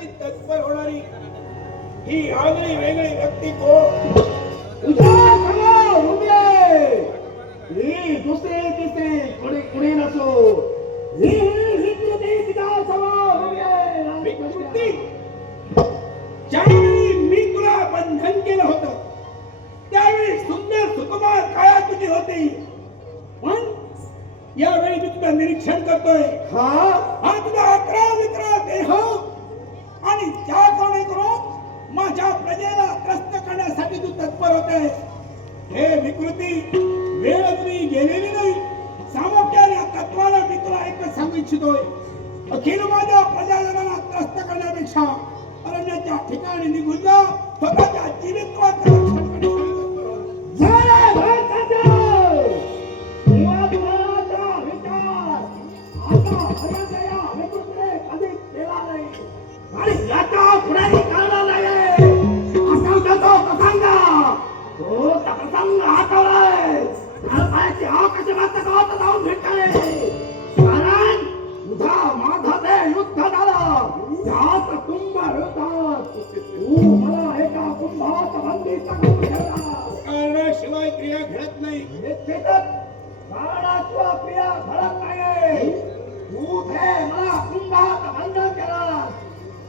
करण्यासाठी तत्पर होणारी ही आगळी वेगळी व्यक्ती कोण? ही दुसरे तिसरे कोणी कोणी नसो ही विकृती पिता समोर विकृती ज्यावेळी मी तुला बंधन केलं होतं त्यावेळी सुंदर सुकुमार काया तुझी होती, पण यावेळी मी तुझं निरीक्षण करतोय. हा तुझा अकरा विक्रा देह आणि ज्या करून माझ्या प्रजेला त्रस्त करण्यासाठी तू तत्पर होते. हे विकृती वेळ तुझी गेलेली नाही. सामोपचार तत्वाला मी तुला एकच सांगू इच्छितोय, अखिल माझ्या प्रजाजनांना त्रस्त करण्यापेक्षा अरण्याच्या ठिकाणी निघून जा. स्वतःच्या जीवित्वाचं रक्षण शिवाय क्रिया घडत नाही. क्रिया घडत नाही. तू हे मला कुंभात बंधन केला.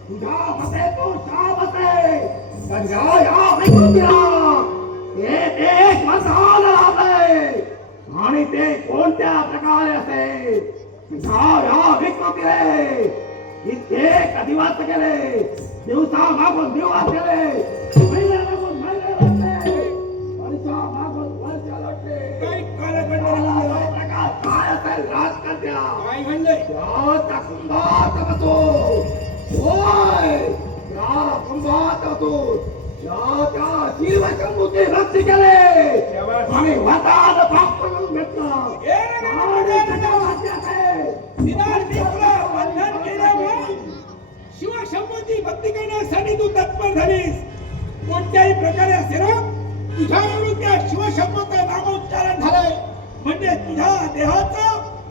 तुझ्या मते तो शाप असे या विकृतीला एक मसाल लाभले आणि ते कोणत्या प्रकारे असे या विकृतीने कित्येक दिवस गेले, दिवसा मागून दिवस गेले, महिने मागून महिने लढले, वर्षा मागून वर्ष लढले. काही कालखंड काय असेल राजकन्या काय घडलंय? त्या कुंभात बसो. होय त्या कुंभात बसो. त्या शिवशंभूची भक्ती केले आणि वतात प्राप्त करून घेतला. निदान मी तुला बंधन केल्यामुळे शिवशंभूची भक्ती करण्यासाठी तू तत्पर झालीस. कोणत्याही प्रकारे असेल तुझ्यावरून त्या शिवशंभूचं नामोच्चारण झालंय म्हणजे तुझ्या देहाचं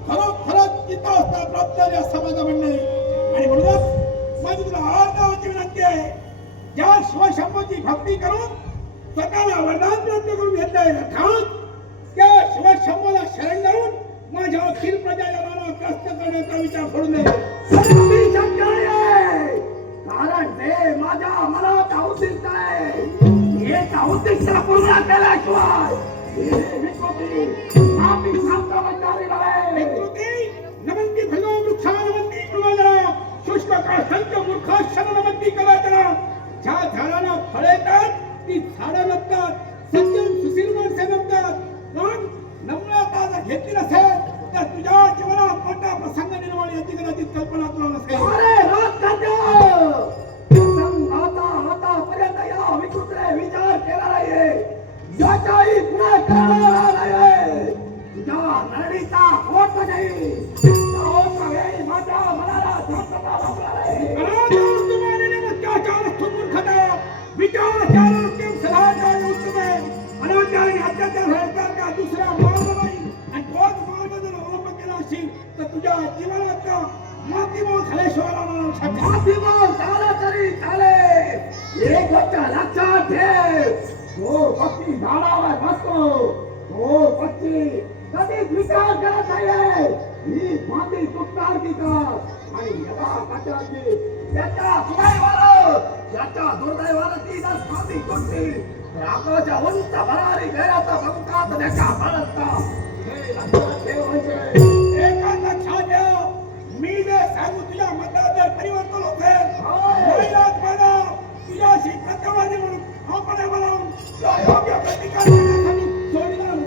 खरोखरच चित्तावस्था प्राप्त झाली असं माझं म्हणणं आहे. आणि म्हणूनच माझी तुला आवाजाची विनंती आहे, ज्या शिवशंभूची भक्ती करून स्वतःला वरदान प्राप्त करून घेतलंय अर्थात त्या शिवशंभूला शरण जाऊन माझ्या अखिल प्रजाजनाला त्रस्त करण्याचा विचार सोडून दे. कारण ते माझ्या मनात उद्दिष्ट आहे. हे उद्दिष्ट पूर्ण केल्याशिवाय नमंती भगव वृक्षा नमंती कृमाजरा शुष्क काष्ठांत मूर्खाक्षर नमंती कलाचरा. ज्या झाडाला फळे येतात ती झाडं नसतात, सज्जन सुशील माणसे नसतात. पण नम्रता जर घेतली नसेल तर तुझ्या जीवनात मोठा प्रसंग निर्माण याची कदाचित कल्पना तुला नसेल. आतापर्यंत या विकृतीने विचार केला नाहीये, याचाही पुन्हा करणार नाहीये. तुझ्या नडीचा होत नाही. माझ्या मनाला शांतता लाभला नाही. दुसरा मार्ग नाही आणि तोच मार्ग जर अवलंब केला असेल तर तुझ्या जीवनाचा मातीमोल झाल्याशिवाय मातीमोल झाला तरी चालेल. एक गोष्ट लक्षात ठेव, तो पक्षी झाडावर बसतो, तो पक्षी कधीच विचार करत नाहीये ही माती तुटणार की का. आणि त्याच्या सुदैवानं त्याच्या दुर्दैवानं ती जर माती तुटली तर आकाशाच्या उंच भरारी गैराचा बंकात त्याच्या पडता. हे लक्षात ठेव. एका लक्षात ठेव, मी जे सांगू तुझ्या मतात जर परिवर्तन होते तुझ्याशी प्रत्यवादी म्हणून आपण बोलावून योग्य प्रतिकार करण्यासाठी सोडणार.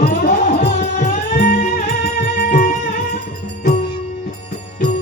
हा, हा.